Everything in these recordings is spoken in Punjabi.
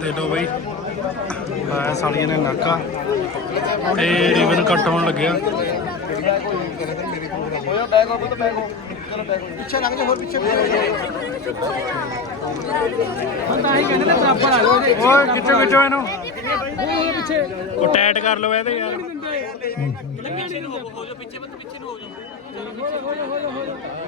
ਦੇ ਦੋ ਬਈ। ਲਾਇਆ ਸਾਲੀਆਂ ਨੇ ਨਾਕਾ। ਤੇ ਰਿਬਨ ਕੱਟ ਹੋਣ ਲੱਗਿਆ। ਪਿੱਛੇ ਲੰਘ ਜਾ ਹੋਰ ਪਿੱਛੇ ਓਏ ਕਿੱਥੇ ਕਿੱਥੇ ਇਹਨੂੰ? ਉਹ ਟਾਈਟ ਕਰ ਲਓ ਇਹਦੇ ਯਾਰ।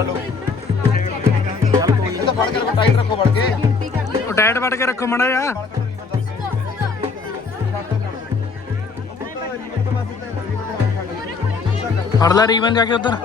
ਫੜ। ਲਓ ਫੜ ਲਓ ਇਹ ਤਾਂ ਫੜ ਕੇ ਰੱਖੋ ਟਾਈਟ ਰੱਖੋ ਫੜ ਕੇ। ਉਹ ਟਾਈਟ ਵੜ ਕੇ ਰੱਖੋ ਮੜਾ ਜਾ ਫੜ ਲੈ ਰੀਵਨ ਜਾ ਕੇ ਉਧਰ।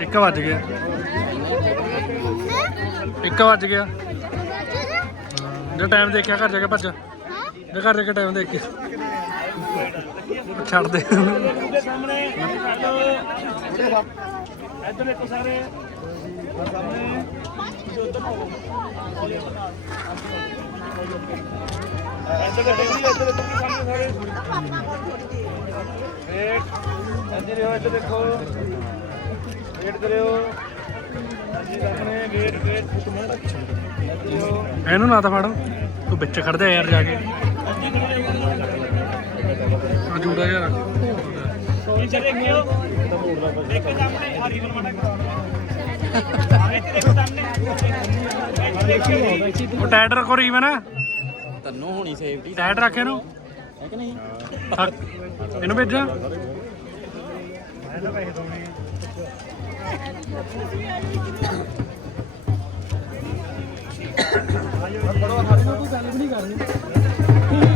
ਇੱਕ ਵੱਜ ਗਿਆ। ਇੱਕ ਵੱਜ ਗਿਆ। ਜੇ ਟਾਈਮ ਦੇਖਿਆ ਘਰ ਜਾ ਕੇ ਭੱਜ। ਜੇ ਘਰ ਜਾ ਕੇ ਟਾਈਮ ਦੇਖ ਕੇ ਛੱਡ ਦੇ ਇੱਧਰ ਦੇਖੋ ਇੱਧਰ ਦੇਖੋ ਵੇਟ ਕਰਿਓ ਹਾਂਜੀ ਸਾਹਮਣੇ ਵੇਟ ਵੇਟ ਇਹਨੂੰ ਨਾ ਤਾਂ ਫੜ। ਤੂੰ ਵਿੱਚ ਖੜ ਜਾ ਯਾਰ ਜਾ ਕੇ। ਆ ਜੂੜਾ ਯਾਰ ਉਹ ਟਾਇਰ ਰੱਖੋ ਰੀਵਨ। ਤੈਨੂੰ ਹੋਣੀ ਸੇਫਟੀ ਟਾਇਰ ਰੱਖ ਇਹਨੂੰ। ਹੈ ਕਿ ਨਹੀਂ। ਇਹਨੂੰ ਭੇਜਾਂ। ਬੱਲੇ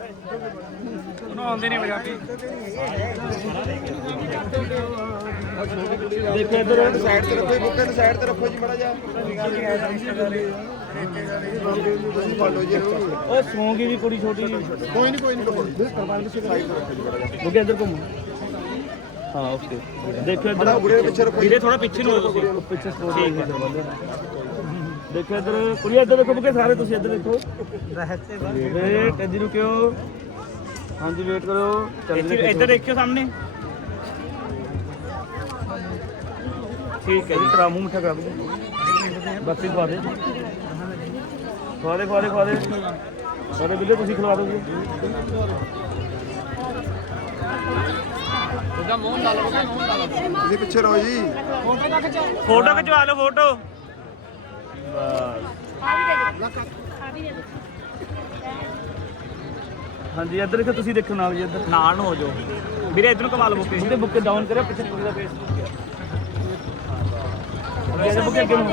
ਉਹਨੂੰ ਆਉਂਦੀ ਨਹੀਂ ਪੰਜਾਬੀ। ਦੇਖੋ ਇੱਧਰ ਸਾਈਡ ਤੇ ਰੱਖੋ ਬੁੱਕੇ ਨੂੰ ਸਾਈਡ ਤੇ ਰੱਖੋ ਜੀ ਮੜਾ ਜਾ। ਓਏ ਸੌਂਗੀ ਵੀ ਕੁੜੀ ਛੋਟੀ ਕੋਈ ਨਹੀਂ ਕੋਈ ਨਹੀਂ ਬੁੱਗੇ ਇੱਧਰ ਘੁੰਮ। ਹਾਂ ਓਕੇ ਦੇਖੋ ਇੱਧਰ। ਵੀਰੇ ਪਿੱਛੇ ਰੱਖੋ ਵੀਰੇ ਥੋੜਾ ਪਿੱਛੇ ਨੂੰ ਹੋ ਤੁਸੀਂ। ਪਿੱਛੇ ਸਪੋਰਟ ਠੀਕ ਹੈ। ਦੇਖੋ ਇੱਧਰ ਕੁੜੀਆਂ ਇੱਧਰ ਦੇਖੋ ਬੁਕੇ ਸਾਰੇ ਤੁਸੀਂ ਇੱਧਰ ਦੇਖੋ। ਵੇਟ ਇੱਧਰ ਰੁਕਿਓ ਹਾਂਜੀ ਵੇਟ ਕਰੋ। ਇੱਧਰ ਦੇਖਿਓ ਸਾਹਮਣੇ। ਠੀਕ ਹੈ ਜੀ ਤਰਾ ਮੂੰਹ ਮਿੱਠਾ ਕਰ ਦਿਓ। ਬੱਤੀ ਖਵਾ ਦੇ। ਖਵਾ ਦੇ ਖਵਾ ਦੇ ਖਵਾ ਦੇ। ਖਵਾ ਦੇ ਬਿੱਲੇ ਤੁਸੀਂ ਖਵਾ ਦੋਗੇ। ਤੁਸੀਂ ਪਿੱਛੇ ਰਹੋ ਜੀ। ਫੋਟੋ ਖਿਚਵਾ ਲਓ ਫੋਟੋ। ਹਾਂਜੀ ਇੱਧਰ ਦੇਖੋ ਤੁਸੀਂ ਦੇਖੋ ਨਾਲ ਜੀ ਇੱਧਰ। ਨਾਲ ਨੂੰ ਹੋ ਜਾਓ। ਵੀਰੇ ਇੱਧਰ ਨੂੰ ਕਮਾ ਲਓ ਬੁੱਕੇ। ਇਹਦੇ ਬੁੱਕੇ ਡਾਊਨ ਕਰਿਓ ਪਿੱਛੇ ਕੁੜੀ ਦਾ ਫੇਸ ਅੱਗੇ ਬੁੱਕੇ ਅੱਗੇ ਨੂੰ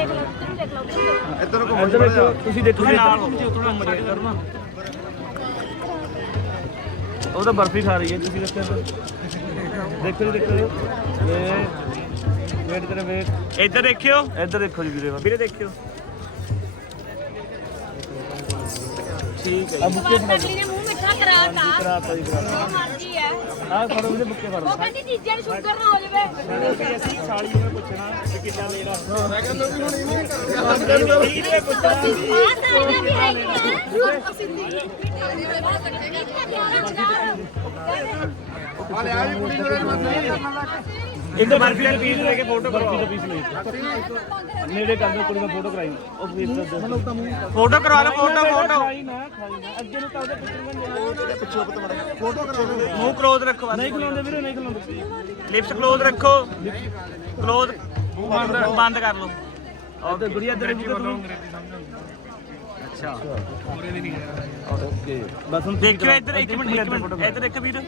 ਇੱਧਰ ਨੂੰ ਘੁੰਮੋ ਜੀ ਇੱਧਰ ਦੇਖੋ। ਤੁਸੀਂ ਦੇਖੋ ਨਾਲ ਥੋੜਾ ਮੜੇ ਕਰਨਾ ਉਹ ਤਾਂ ਬਰਫੀ ਖਾ ਰਹੀ ਹੈ ਤੁਸੀਂ ਦੇਖੋ ਦੇਖੋ ਜੀ ਦੇਖੋ ਜੀ। ਇਹ ਵੇਟ ਕਰੇ ਵੇਟ ਇੱਧਰ ਦੇਖਿਓ। ਇੱਧਰ ਦੇਖੋ ਜੀ ਵੀਰੇ। ਵੀਰੇ ਦੇਖਿਓ। ਠੀਕ ਹੈ ਉਹ ਅਗਲੀ ਨੇ ਮੂੰਹ ਮਿੱਠਾ ਕਰਾਤਾ। ਕਰਾਤਾ ਜੀ ਕਰਾਤਾ ਜੋ ਮਰਜ਼ੀ ਹੈ। ਆਹ ਫੜੋ ਵੀਰੇ ਬੁੱਕੇ ਫੜੋ। ਉਹ ਕਹਿੰਦੀ ਚੀਜ਼ਾਂ ਨੂੰ ਸ਼ੂਗਰ ਨਾ ਅਸੀਂ ਸਾਲੀ ਨੂੰ ਪੁੱਛਣਾ ਕਿ ਕਿੰਨਾ ਮੇਰਾ ਮੈਂ ਕਹਿੰਦਾ ਵੀ ਹੁਣ ਇਵੇਂ ਕਰਦਾ ਵੀਰੇ ਪੁੱਛਣਾ ਆਹ ਸਾਰੀਆਂ ਵੀ ਹੈਗੀਆਂ ਅਸੀਂ ਨਹੀਂ ਹਾਲੇ ਆ ਜੀ ਕੁੜੀ ਨੂੰ ਇੱਧਰ ਬਰਫੀ ਦਾ ਪੀਸ ਲੈ ਕੇ ਫੋਟੋ ਬਰਫੀ ਦਾ। ਪੀਸ ਲੈ ਨੇੜੇ ਕਰ ਦਿਓ ਕੁੜੀ ਦਾ ਫੋਟੋ ਕਰਾਈ ਉਹ ਪੀਸ ਕਰ ਦਿਓ ਫੋਟੋ ਕਰਵਾ ਲਓ ਫੋਟੋ ਫੋਟੋ ਅੱਗੇ ਨੂੰ ਕਰਦੇ ਪਿੱਛੇ ਪਿੱਛੇ ਪਤਾ ਮੜਾ ਫੋਟੋ ਕਰਾਉਣਗੇ ਮੂੰਹ ਕਲੋਜ਼ ਰੱਖੋ ਨਹੀਂ ਖਲਾਉਂਦੇ ਵੀਰੇ ਨਹੀਂ ਖਲਾਉਂਦੇ ਲਿਪਸ ਕਲੋਜ਼ ਰੱਖੋ। ਕਲੋਜ਼ ਬੰਦ ਕਰ ਲਓ। ਉਹਦੇ ਗੁੜੀਆ ਇੱਧਰ ਨੂੰ ਅੱਛਾ। ਓਕੇ ਬਸ ਹੁਣ ਦੇਖਿਓ ਇੱਧਰ ਇੱਕ ਮਿੰਟ ਇੱਕ ਮਿੰਟ। ਇੱਧਰ ਇੱਕ ਵੀਰ।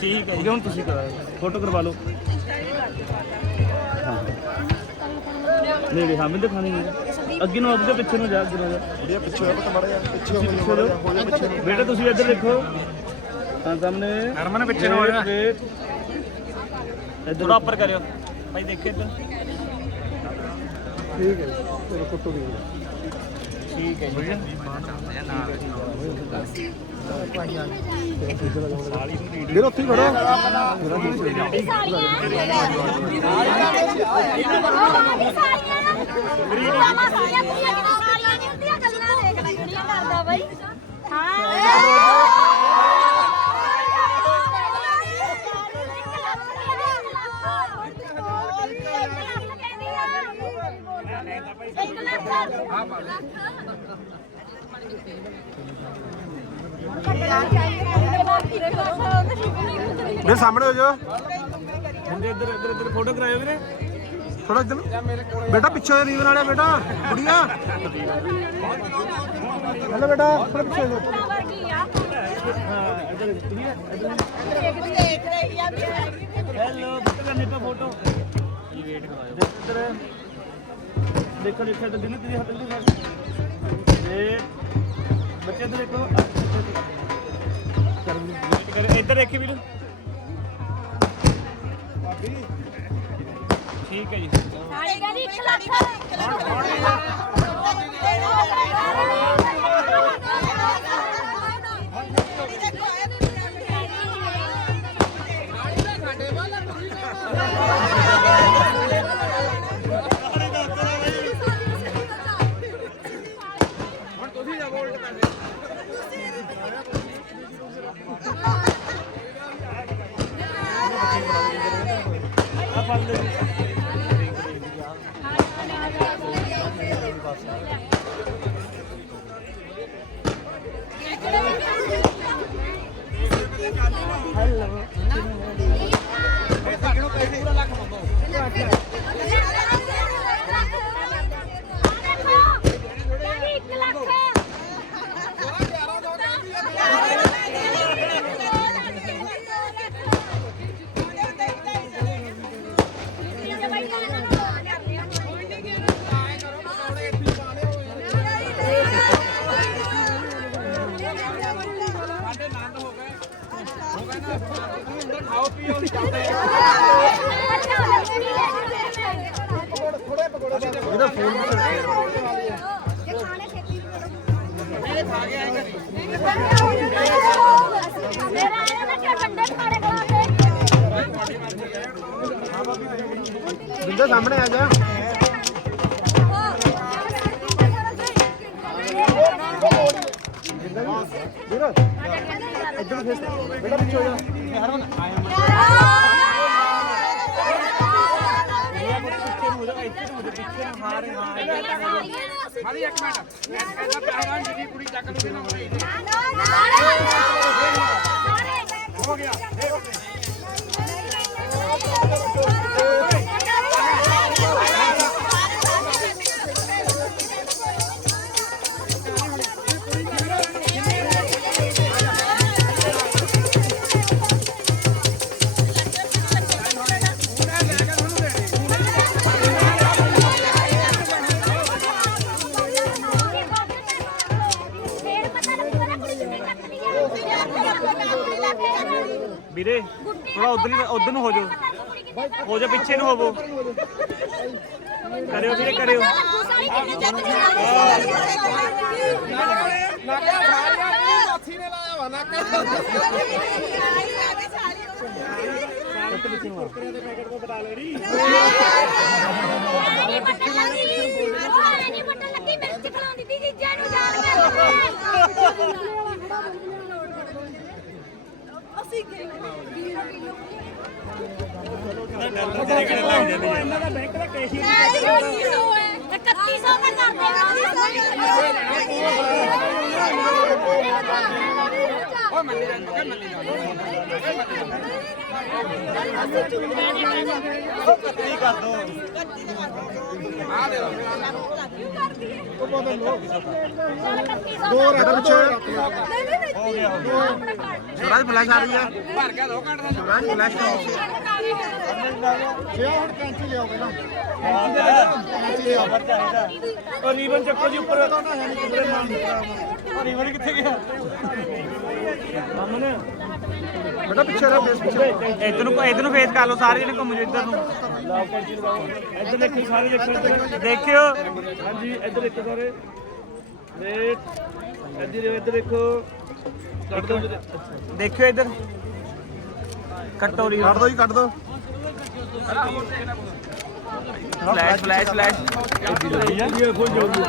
ਠੀਕ ਹੈ ਜੀ। ਹੁਣ ਤੁਸੀਂ ਕਰਾਓ ਫੋਟੋ ਕਰਵਾ ਲਓ। ਨੇੜੇ ਹਾਂ ਮੈਨੂੰ ਦਿਖਾਣੀ ਨਹੀਂ। ਅੱਗੇ ਨੂੰ ਅੱਗੇ ਪਿੱਛੇ ਨੂੰ ਜਾ ਅੱਗੇ ਨੂੰ ਜਾ। ਪਿੱਛੇ ਹੋ ਪਤਾ ਮੜਾ ਜਾ ਪਿੱਛੇ ਹੋ ਬੇਟਾ ਤੁਸੀਂ ਇੱਧਰ ਦੇਖੋ। ਹਾਂ ਸਾਹਮਣੇ ਹਰਮਨ ਪਿੱਛੇ ਨੂੰ ਆ ਇੱਧਰ ਉੱਪਰ ਕਰਿਓ। ਭਾਈ ਦੇਖੇ ਇੱਧਰ। ਠੀਕ ਹੈ ਚਲੋ ਫੋਟੋ ਵੀ ਠੀਕ ਹੈ ਜੀ। ਵੀਰ ਉੱਥੇ ਹੀ ਖੜੋ। ਵੀਰ ਸਾਹਮਣੇ ਹੋ ਜਾ ਮੁੰਡੇ ਇੱਧਰ ਇੱਧਰ ਇੱਧਰ ਫੋਟੋ ਕਰਾਇਓ ਵੀਰੇ। ਥੋੜਾ ਇੱਧਰ। ਬੇਟਾ ਪਿੱਛੇ ਹੋ ਰੀਵਨ ਵਾਲਿਆ ਬੇਟਾ ਕੁੜੀਆਂ ਹਲੋ ਬੇਟਾ ਥੋੜਾ ਪਿੱਛੇ ਹੋ ਹੈਲੋ ਫੋਟੋ ਕਰਨੇ ਪਾ ਫੋਟੋ ਇਹ ਵੇਟ ਕਰਾਇਓ ਇੱਧਰ ਦੇਖੋ ਦੇਖੋ ਇੱਧਰ ਦਿਨ ਤੇਰੀ ਹੱਥ ਵਿੱਚ ਤੇ ਬੱਚੇ ਇੱਧਰ ਦੇਖੋ। ਕਰ ਵੇਟ ਕਰ ਇੱਧਰ ਦੇਖੀ ਵੀਰ। ਠੀਕ ਹੈ ਜੀ। ਸਾਡੀ ਕਹਿੰਦੀ 1 ਲੱਖ ਹੈਲੋ ਇਹ ਤਾਂ ਕਿਹਨੂੰ ਪੈਸੇ ਪੂਰਾ ਲੱਖ ਆ ਫੜ ਲੈ ਜੀ ਇਹਦਾ ਫੋਨ ਮੇਰਾ ਆਇਆ ਨਾ ਠੰਡੇ ਖਾੜੇ ਖਲਾਤੇ ਬਿੰਦੇ ਸਾਹਮਣੇ ਆ ਜਾ। ਵੀਰ, ਇੱਧਰ ਫੇਸ ਬੇਟਾ ਪਿੱਛੇ ਹੋ ਜਾ। ਮਾਰੀ ਇੱਕ ਮਿੰਟ ਇਹਦਾ ਪਹਿਲਾਂ ਜਿਹੜੀ ਕੁੜੀ ਚੱਕ ਲੂਗੀ ਨਾ ਹੋ ਗਿਆ ਉਧਰ ਨੂੰ ਹੋ ਜਾਓ। ਹੋ ਜਾ ਪਿੱਛੇ ਨੂੰ ਹੋਵੋ। ਕਰਿਓ ਵੀਰੇ, ਕਰਿਓ। ਨਹੀਂ ਪਤਾ ਲੱਗੀ ਮਿਰਚ ਖਲਾਉਂਦੀ ਦੀ ਜੀਜਾ ਨੂੰ ਜਾਣ ਕੇ ਅਸੀਂ ਇਹਨਾਂ ਦਾ ਬੈਂਕ ਦਾ ਕੈਸ਼ 3100 ਦਾ ਕਰਦੇ ਓਏ ਮੰਨੀ ਜਾ ਓਏ ਮੰਨੀ ਜਾ ਦੋ ਰੱਖ ਪਿੱਛੇ ਹੋ ਗਿਆ ਹੋ ਗਿਆ। ਸਵਰਾਜ ਫਲੈਸ਼ ਆ ਰਹੀ ਹੈ ਭਰ ਗਿਆ ਦੋ ਘੰਟੇ ਦਾ। ਸਵਰਾਜ ਫਲੈਸ਼ ਲਿਆ ਹੁਣ ਕੈਂਚੀ ਲਿਆਓ ਪਹਿਲਾਂ ਉਹ ਰੀਬਨ ਚੱਕੋ ਜੀ ਉੱਪਰ ਉਹ ਰੀਬਨ ਕਿੱਥੇ ਗਿਆ ਅਮਨ ਬੇਟਾ ਪਿੱਛੇ ਰਹਿ ਫੇਸ ਪਿੱਛੇ ਇੱਧਰ ਨੂੰ ਇੱਧਰ ਨੂੰ ਫੇਸ ਕਰ ਲਓ ਸਾਰੇ ਜਣੇ ਘੁੰਮ ਜਾਓ ਇੱਧਰ ਨੂੰ। ਲਾਓ ਕੈਂਚੀ ਲਗਾਓ ਇੱਧਰ ਦੇਖੋ ਸਾਰੇ ਦੇਖੋ ਇੱਧਰ। ਦੇਖਿਓ। ਹਾਂਜੀ ਇੱਧਰ ਦੇਖੋ ਸਾਰੇ। ਵੇਟ ਇੱਧਰ ਇੱਧਰ ਦੇਖੋ। ਦੇਖਿਓ ਇੱਧਰ। ਕੱਟੋ ਰੀ ਕੱਢ ਦੋ ਜੀ ਕੱਢ ਦੋ ਫਲੈਸ਼ ਫਲੈਸ਼ ਫਲੈਸ਼ ਇਹ ਖੁੱਲ ਜਾਊਗੀ